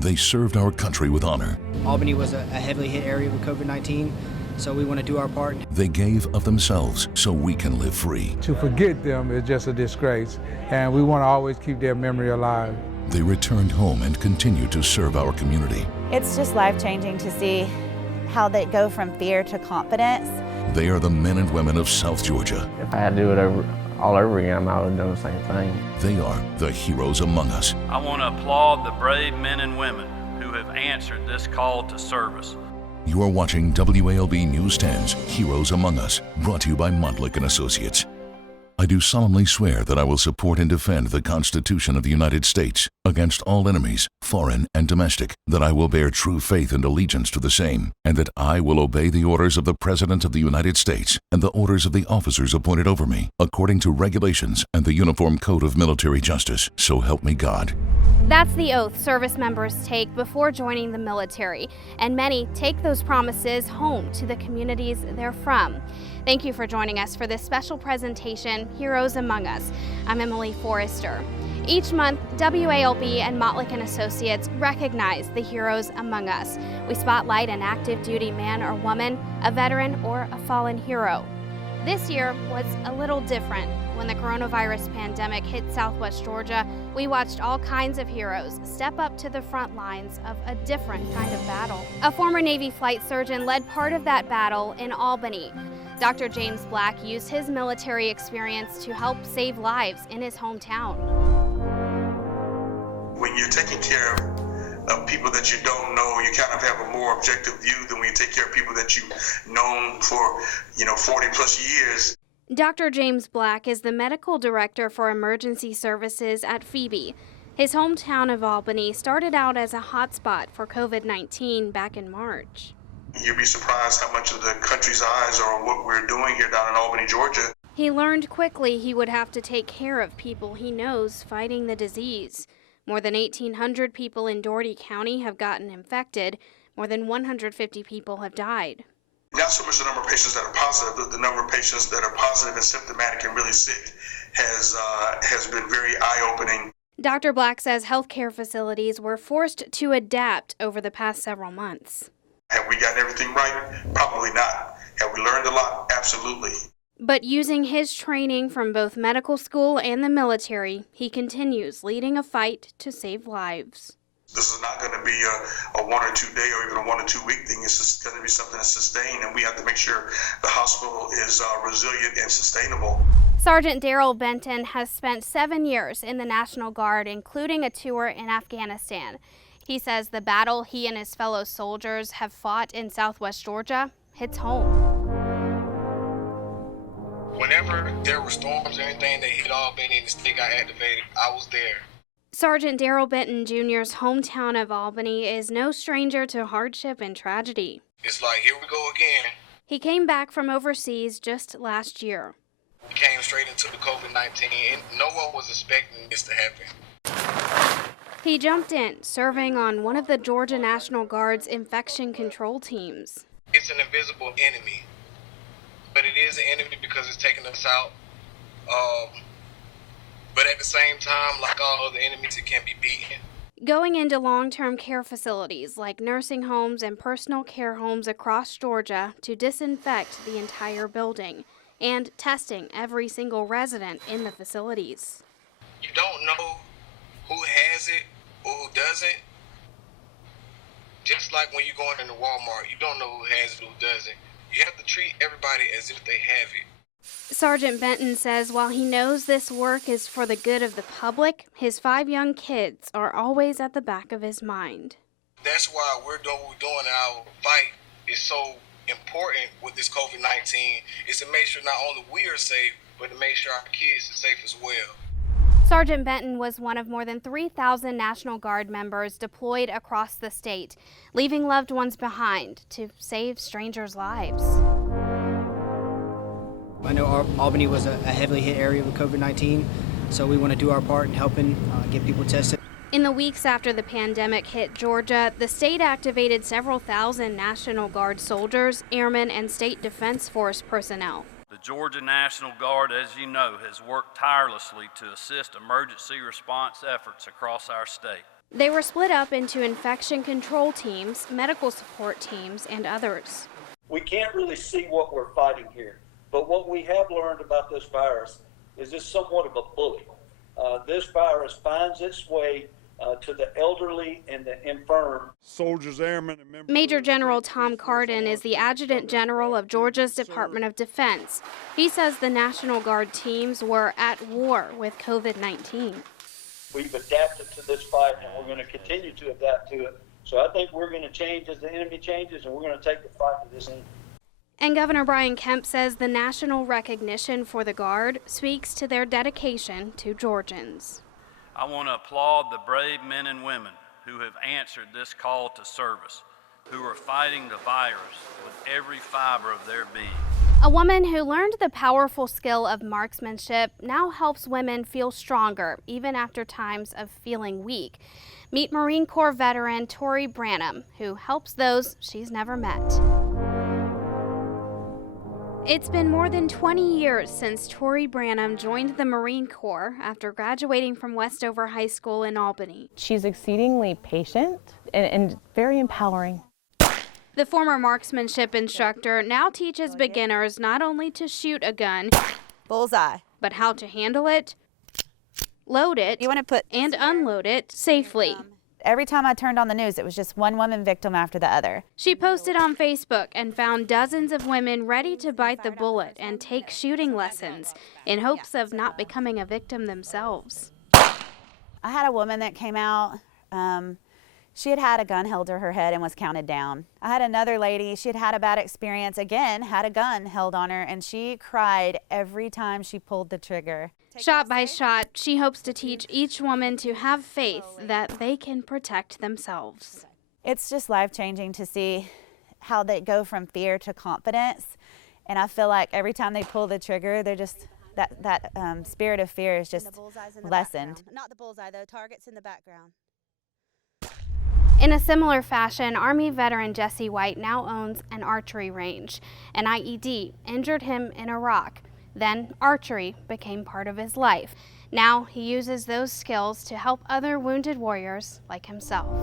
They served our country with honor. Albany was a heavily hit area with COVID-19, so we want to do our part. They gave of themselves so we can live free. To forget them is just a disgrace, and we want to always keep their memory alive. They returned home and continue to serve our community. It's just life-changing to see how they go from fear to confidence. They are the men and women of South Georgia. If I had to do it all over again, I would have done the same thing. They are the heroes among us. I want to applaud the brave men and women who have answered this call to service. You are watching WALB News 10's Heroes Among Us, brought to you by Montlick & Associates. I do solemnly swear that I will support and defend the Constitution of the United States against all enemies, foreign and domestic, that I will bear true faith and allegiance to the same, and that I will obey the orders of the President of the United States and the orders of the officers appointed over me, according to regulations and the Uniform Code of Military Justice. So help me God. That's the oath service members take before joining the military, and many take those promises home to the communities they're from. Thank you for joining us for this special presentation, Heroes Among Us. I'm Emily Forrester. Each month, WALB and Montlick & Associates recognize the heroes among us. We spotlight an active duty man or woman, a veteran, or a fallen hero. This year was a little different. When the coronavirus pandemic hit Southwest Georgia, we watched all kinds of heroes step up to the front lines of a different kind of battle. A former Navy flight surgeon led part of that battle in Albany. Dr. James Black used his military experience to help save lives in his hometown. When you're taking care of people that you don't know, you kind of have a more objective view than when you take care of people that you've known for, 40 plus years. Dr. James Black is the medical director for emergency services at Phoebe. His hometown of Albany started out as a hotspot for COVID-19 back in March. You'd be surprised how much of the country's eyes are on what we're doing here down in Albany, Georgia. He learned quickly he would have to take care of people he knows fighting the disease. More than 1,800 people in Dougherty County have gotten infected. More than 150 people have died. Not so much the number of patients that are positive, the number of patients that are positive and symptomatic and really sick has been very eye-opening. Dr. Black says healthcare facilities were forced to adapt over the past several months. Have we gotten everything right? Probably not. Have we learned a lot? Absolutely. But using his training from both medical school and the military, he continues leading a fight to save lives. This is not going to be a 1 or 2 day or even a 1 or 2 week thing. It's just going to be something that's sustained, and we have to make sure the hospital is resilient and sustainable. Sergeant Daryl Benton has spent 7 years in the National Guard, including a tour in Afghanistan. He says the battle he and his fellow soldiers have fought in Southwest Georgia hits home. Whenever there were storms or anything that hit Albany and the state got activated, I was there. Sergeant Daryl Benton Jr.'s hometown of Albany is no stranger to hardship and tragedy. It's like, here we go again. He came back from overseas just last year. We came straight into the COVID-19, and no one was expecting this to happen. He jumped in, serving on one of the Georgia National Guard's infection control teams. It's an invisible enemy, but it is an enemy because it's taking us out. But at the same time, like all other enemies, it can be beaten. Going into long-term care facilities like nursing homes and personal care homes across Georgia to disinfect the entire building and testing every single resident in the facilities. You don't know who has it or who doesn't. Just like when you're going into Walmart, you don't know who has it or who doesn't. You have to treat everybody as if they have it. Sergeant Benton says while he knows this work is for the good of the public, his 5 young kids are always at the back of his mind. That's why we're doing what we're doing, and our fight is so important with this COVID-19, is to make sure not only we are safe, but to make sure our kids are safe as well. Sergeant Benton was one of more than 3,000 National Guard members deployed across the state, leaving loved ones behind to save strangers' lives. I know Albany was a heavily hit area with COVID-19, so we want to do our part in helping get people tested. In the weeks after the pandemic hit Georgia, the state activated several thousand National Guard soldiers, airmen, and State Defense Force personnel. The Georgia National Guard, as you know, has worked tirelessly to assist emergency response efforts across our state. They were split up into infection control teams, medical support teams, and others. We can't really see what we're fighting here, but what we have learned about this virus is it's somewhat of a bully. This virus finds its way to the elderly and the infirm. Soldiers, airmen, and members. Major General Tom Cardin is the Adjutant General of Georgia's Department of Defense. He says the National Guard teams were at war with COVID-19. We've adapted to this fight, and we're going to continue to adapt to it. So I think we're going to change as the enemy changes, and we're going to take the fight to this end. And Governor Brian Kemp says the national recognition for the Guard speaks to their dedication to Georgians. I want to applaud the brave men and women who have answered this call to service, who are fighting the virus with every fiber of their being. A woman who learned the powerful skill of marksmanship now helps women feel stronger, even after times of feeling weak. Meet Marine Corps veteran Tori Branham, who helps those she's never met. It's been more than 20 years since Tori Branham joined the Marine Corps after graduating from Westover High School in Albany. She's exceedingly patient and very empowering. The former marksmanship instructor now teaches beginners not only to shoot a gun, Bullseye. but how to handle it, load it, and unload it safely. Every time I turned on the news, it was just one woman victim after the other. She posted on Facebook and found dozens of women ready to bite the bullet and take shooting lessons in hopes of not becoming a victim themselves. I had a woman that came out. She had a gun held to her head and was counted down. I had another lady, she had had a bad experience, again, had a gun held on her, and she cried every time she pulled the trigger. Shot by shot, she hopes to teach each woman to have faith that they can protect themselves. It's just life-changing to see how they go from fear to confidence, and I feel like every time they pull the trigger, they're just, that spirit of fear is just lessened. Not the bullseye, though. Target's in the background. In a similar fashion, Army veteran Jesse White now owns an archery range. An IED injured him in Iraq. Then archery became part of his life. Now he uses those skills to help other wounded warriors like himself.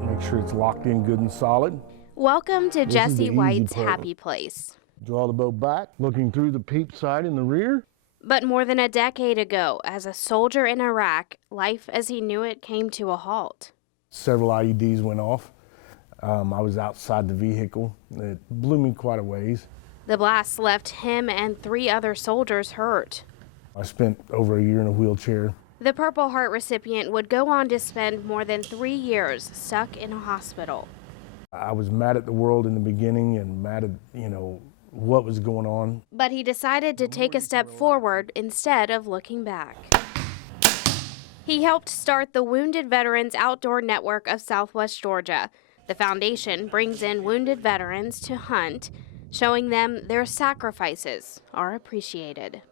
Make sure it's locked in good and solid. Welcome to This is Jesse the easy White's part. happy place. Draw the bow back, looking through the peep sight in the rear. But more than a decade ago, as a soldier in Iraq, life as he knew it came to a halt. Several IEDs went off. I was outside the vehicle. It blew me quite a ways. The blast left him and 3 other soldiers hurt. I spent over a year in a wheelchair. The Purple Heart recipient would go on to spend more than 3 years stuck in a hospital. I was mad at the world in the beginning and mad at, what was going on. But he decided to take a step forward instead of looking back. He helped start the Wounded Veterans Outdoor Network of Southwest Georgia. The foundation brings in wounded veterans to hunt, showing them their sacrifices are appreciated.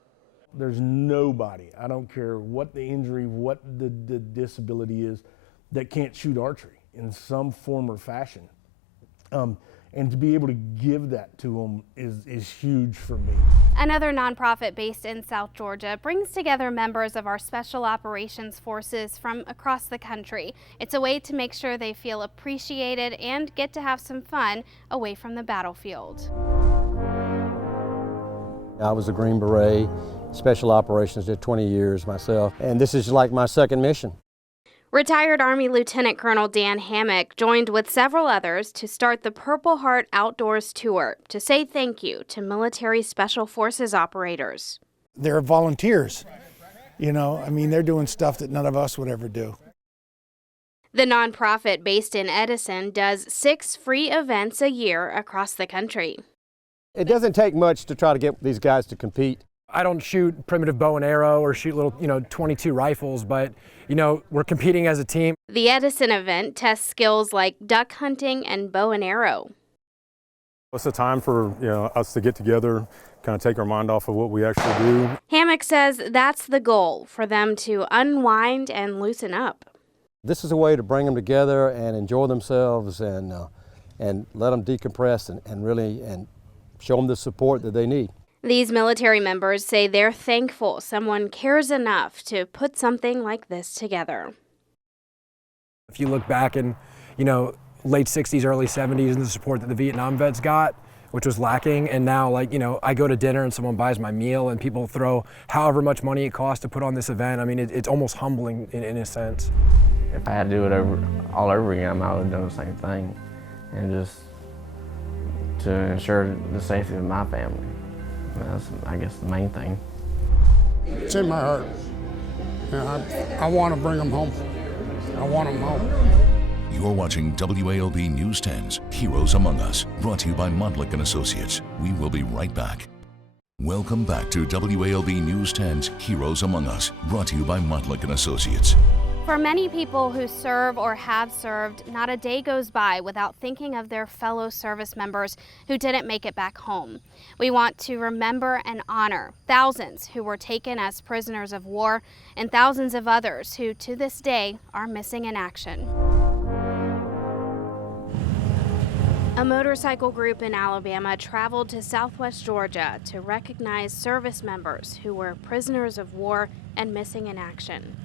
There's nobody, I don't care what the injury, what the disability is, that can't shoot archery in some form or fashion. And to be able to give that to them is huge for me. Another nonprofit based in South Georgia brings together members of our special operations forces from across the country. It's a way to make sure they feel appreciated and get to have some fun away from the battlefield. I was a Green Beret, special operations, did 20 years myself, and this is like my second mission. Retired Army Lieutenant Colonel Dan Hammock joined with several others to start the Purple Heart Outdoors Tour to say thank you to military special forces operators. They're volunteers, they're doing stuff that none of us would ever do. The nonprofit based in Edison does 6 free events a year across the country. It doesn't take much to try to get these guys to compete. I don't shoot primitive bow and arrow or shoot little, 22 rifles, but, we're competing as a team. The Edison event tests skills like duck hunting and bow and arrow. It's a time for, us to get together, kind of take our mind off of what we actually do. Hammock says that's the goal, for them to unwind and loosen up. This is a way to bring them together and enjoy themselves and let them decompress and really show them the support that they need. These military members say they're thankful someone cares enough to put something like this together. If you look back in, late 60s, early 70s, and the support that the Vietnam vets got, which was lacking, and now, I go to dinner and someone buys my meal and people throw however much money it costs to put on this event. I mean, it's almost humbling in a sense. If I had to do it all over again, I would have done the same thing, and just to ensure the safety of my family. That's, I guess, the main thing. It's in my heart. I want to bring them home. I want them home. You're watching WALB News 10's Heroes Among Us, brought to you by Montlick & Associates. We will be right back. Welcome back to WALB News 10's Heroes Among Us, brought to you by Montlick & Associates. For many people who serve or have served, not a day goes by without thinking of their fellow service members who didn't make it back home. We want to remember and honor thousands who were taken as prisoners of war and thousands of others who to this day are missing in action. A motorcycle group in Alabama traveled to Southwest Georgia to recognize service members who were prisoners of war and missing in action.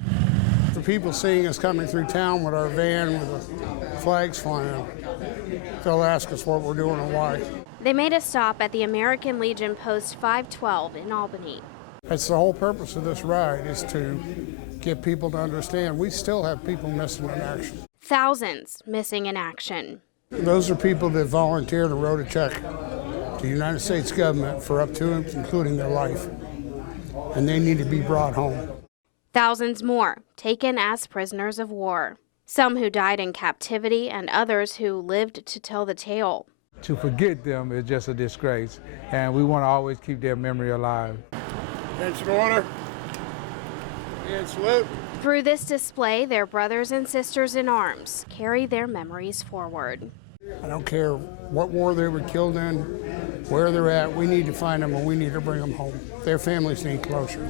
For people seeing us coming through town with our van with the flags flying, they'll ask us what we're doing and why. They made a stop at the American Legion Post 512 in Albany. That's the whole purpose of this ride, is to get people to understand we still have people missing in action. Thousands missing in action. Those are people that volunteered and wrote a check to the United States government for up to and including their life, and they need to be brought home. Thousands more taken as prisoners of war. Some who died in captivity and others who lived to tell the tale. To forget them is just a disgrace, and we want to always keep their memory alive. Attention order. And salute. Through this display, their brothers and sisters in arms carry their memories forward. I don't care what war they were killed in, where they're at, we need to find them and we need to bring them home. Their families need closure.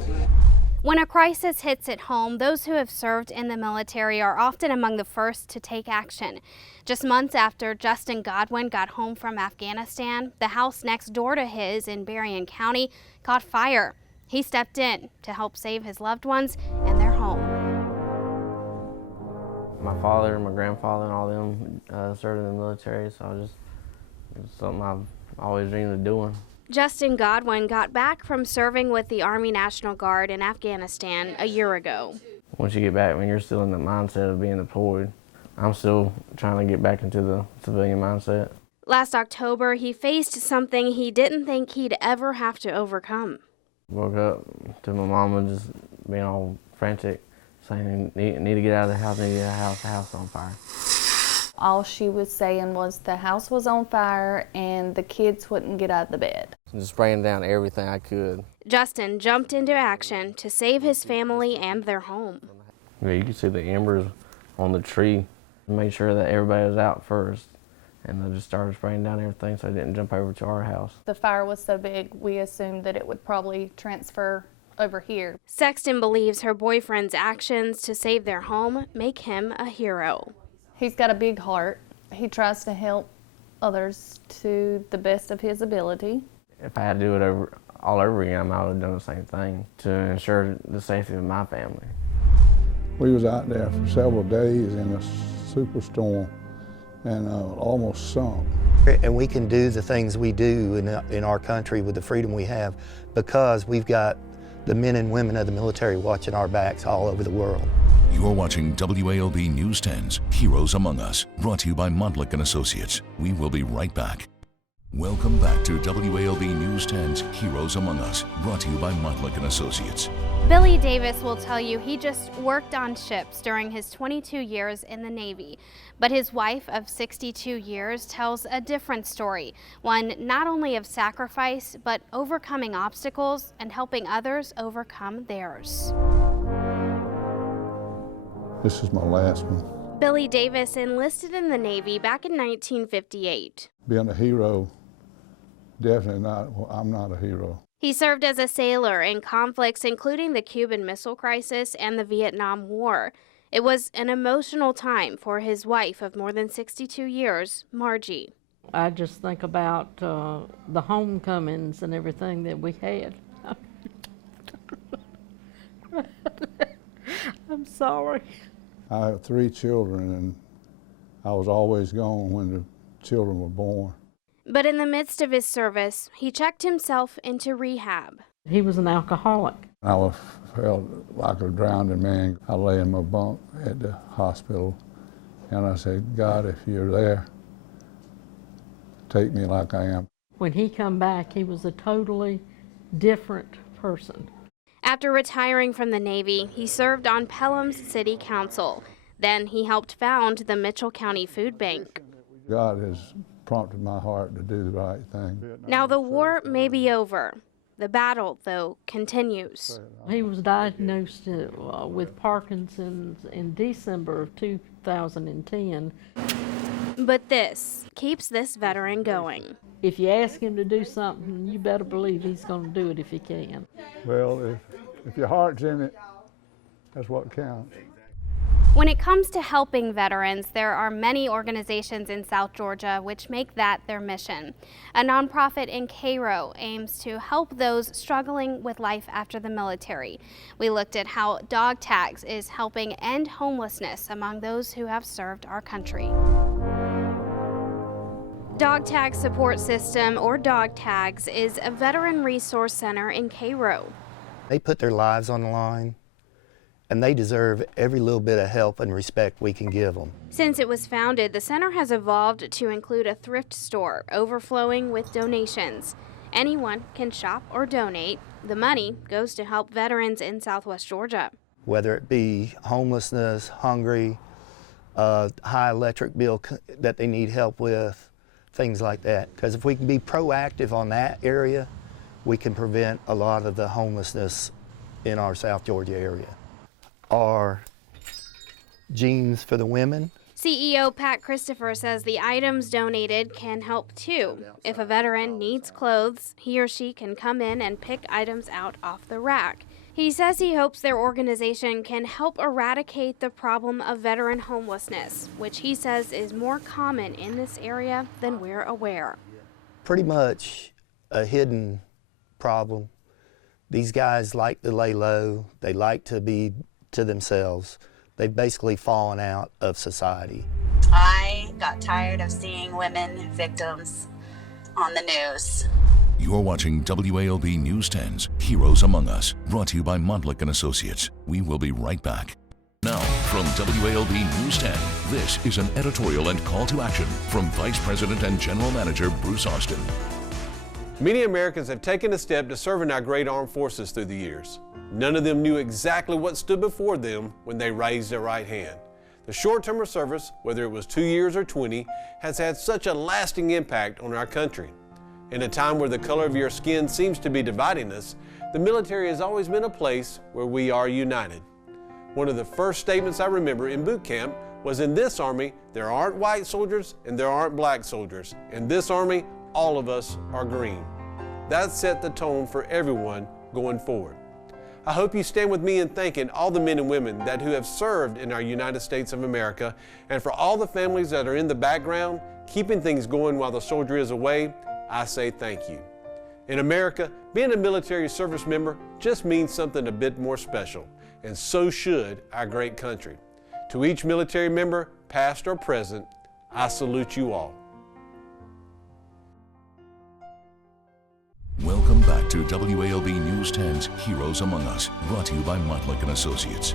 When a crisis hits at home, those who have served in the military are often among the first to take action. Just months after Justin Godwin got home from Afghanistan, the house next door to his in Berrien County caught fire. He stepped in to help save his loved ones and their home. My father and my grandfather and all them served in the military, so it's something I've always dreamed of doing. Justin Godwin got back from serving with the Army National Guard in Afghanistan a year ago. Once you get back, when you're still in the mindset of being deployed, I'm still trying to get back into the civilian mindset. Last October, he faced something he didn't think he'd ever have to overcome. Woke up to my mama just being all frantic, saying, need to get out of the house, need to get out of the house on fire. All she was saying was the house was on fire and the kids wouldn't get out of the bed. Just spraying down everything I could. Justin jumped into action to save his family and their home. Yeah, you could see the embers on the tree. Made sure that everybody was out first, and they just started spraying down everything so it didn't jump over to our house. The fire was so big, we assumed that it would probably transfer over here. Sexton believes her boyfriend's actions to save their home make him a hero. He's got a big heart. He tries to help others to the best of his ability. If I had to do it all over again, I would have done the same thing to ensure the safety of my family. We was out there for several days in a superstorm and almost sunk. And we can do the things we do in our country with the freedom we have because we've got the men and women of the military watching our backs all over the world. You're watching WALB News 10's Heroes Among Us, brought to you by Montlick & Associates. We will be right back. Welcome back to WALB News 10's Heroes Among Us, brought to you by Montlick & Associates. Billy Davis will tell you he just worked on ships during his 22 years in the Navy. But his wife of 62 years tells a different story, one not only of sacrifice, but overcoming obstacles and helping others overcome theirs. This is my last one. Billy Davis enlisted in the Navy back in 1958. Being a hero, definitely not. Well, I'm not a hero. He served as a sailor in conflicts including the Cuban Missile Crisis and the Vietnam War. It was an emotional time for his wife of more than 62 years, Margie. I just think about the homecomings and everything that we had. I'm sorry. I have 3 children, and I was always gone when the children were born. But in the midst of his service, he checked himself into rehab. He was an alcoholic. I felt like a drowning man. I lay in my bunk at the hospital, and I said, God, if you're there, take me like I am. When he come back, he was a totally different person. After retiring from the Navy, he served on Pelham's City Council. Then he helped found the Mitchell County Food Bank. God has prompted my heart to do the right thing. Now the war may be over. The battle, though, continues. He was diagnosed with Parkinson's in December of 2010. But this keeps this veteran going. If you ask him to do something, you better believe he's going to do it if he can. Well, if your heart's in it, that's what counts. When it comes to helping veterans, there are many organizations in South Georgia which make that their mission. A nonprofit in Cairo aims to help those struggling with life after the military. We looked at how Dog Tags is helping end homelessness among those who have served our country. Dog Tag Support System, or Dog Tags, is a veteran resource center in Cairo. They put their lives on the line, and they deserve every little bit of help and respect we can give them. Since it was founded, the center has evolved to include a thrift store overflowing with donations. Anyone can shop or donate. The money goes to help veterans in Southwest Georgia. Whether it be homelessness, hungry, high electric bill that they need help with, things like that. Because if we can be proactive on that area, we can prevent a lot of the homelessness in our South Georgia area. Our jeans for the women. CEO Pat Christopher says the items donated can help too. If a veteran needs clothes, he or she can come in and pick items out off the rack. He says he hopes their organization can help eradicate the problem of veteran homelessness, which he says is more common in this area than we're aware. Pretty much a hidden problem. These guys like to lay low. They like to be to themselves. They've basically fallen out of society. I got tired of seeing women victims on the news. You're watching WALB News 10's Heroes Among Us, brought to you by Montlick & Associates. We will be right back. Now, from WALB News 10, this is an editorial and call to action from Vice President and General Manager Bruce Austin. Many Americans have taken a step to serve in our great armed forces through the years. None of them knew exactly what stood before them when they raised their right hand. The short-term of service, whether it was 2 years or 20, has had such a lasting impact on our country. In a time where the color of your skin seems to be dividing us, the military has always been a place where we are united. One of the first statements I remember in boot camp was, in this Army, there aren't white soldiers and there aren't black soldiers. In this Army, all of us are green. That set the tone for everyone going forward. I hope you stand with me in thanking all the men and women who have served in our United States of America, and for all the families that are in the background, keeping things going while the soldier is away. I say thank you. In America, being a military service member just means something a bit more special, and so should our great country. To each military member, past or present, I salute you all. Welcome back to WALB News 10's Heroes Among Us, brought to you by Montlick & Associates.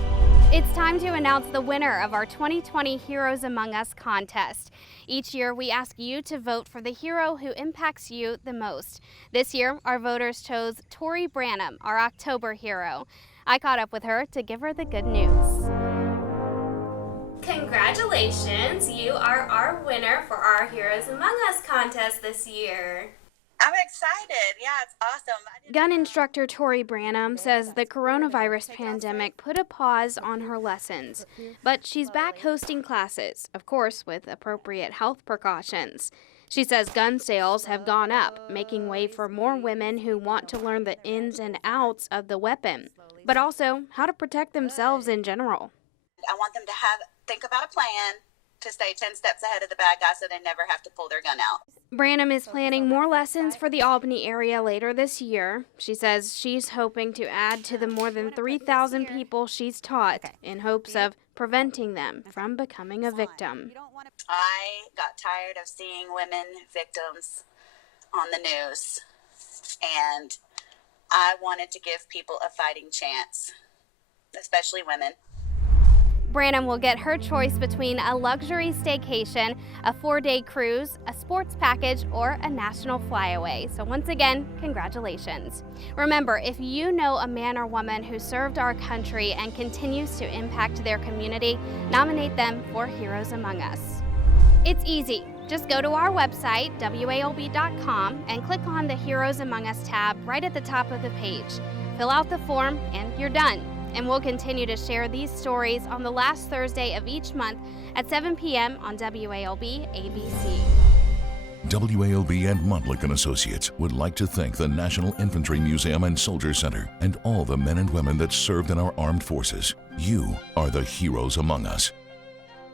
It's time to announce the winner of our 2020 Heroes Among Us contest. Each year, we ask you to vote for the hero who impacts you the most. This year, our voters chose Tori Branham, our October hero. I caught up with her to give her the good news. Congratulations! You are our winner for our Heroes Among Us contest this year. I'm excited. Yeah, it's awesome. Gun instructor Tori Branham says the coronavirus pandemic put a pause on her lessons, but she's back hosting classes, of course with appropriate health precautions. She says gun sales have gone up, making way for more women who want to learn the ins and outs of the weapon, but also how to protect themselves in general. I want them to think about a plan to stay 10 steps ahead of the bad guy so they never have to pull their gun out. Branham is planning more lessons for the Albany area later this year. She says she's hoping to add to the more than 3,000 people she's taught in hopes of preventing them from becoming a victim. I got tired of seeing women victims on the news, and I wanted to give people a fighting chance, especially women. Branham will get her choice between a luxury staycation, a 4-day cruise, a sports package, or a national flyaway. So once again, congratulations. Remember, if you know a man or woman who served our country and continues to impact their community, nominate them for Heroes Among Us. It's easy. Just go to our website, WALB.com, and click on the Heroes Among Us tab right at the top of the page. Fill out the form, and you're done. And we'll continue to share these stories on the last Thursday of each month at 7 p.m. on WALB ABC. WALB and Montlick & Associates would like to thank the National Infantry Museum and Soldier Center and all the men and women that served in our armed forces. You are the heroes among us.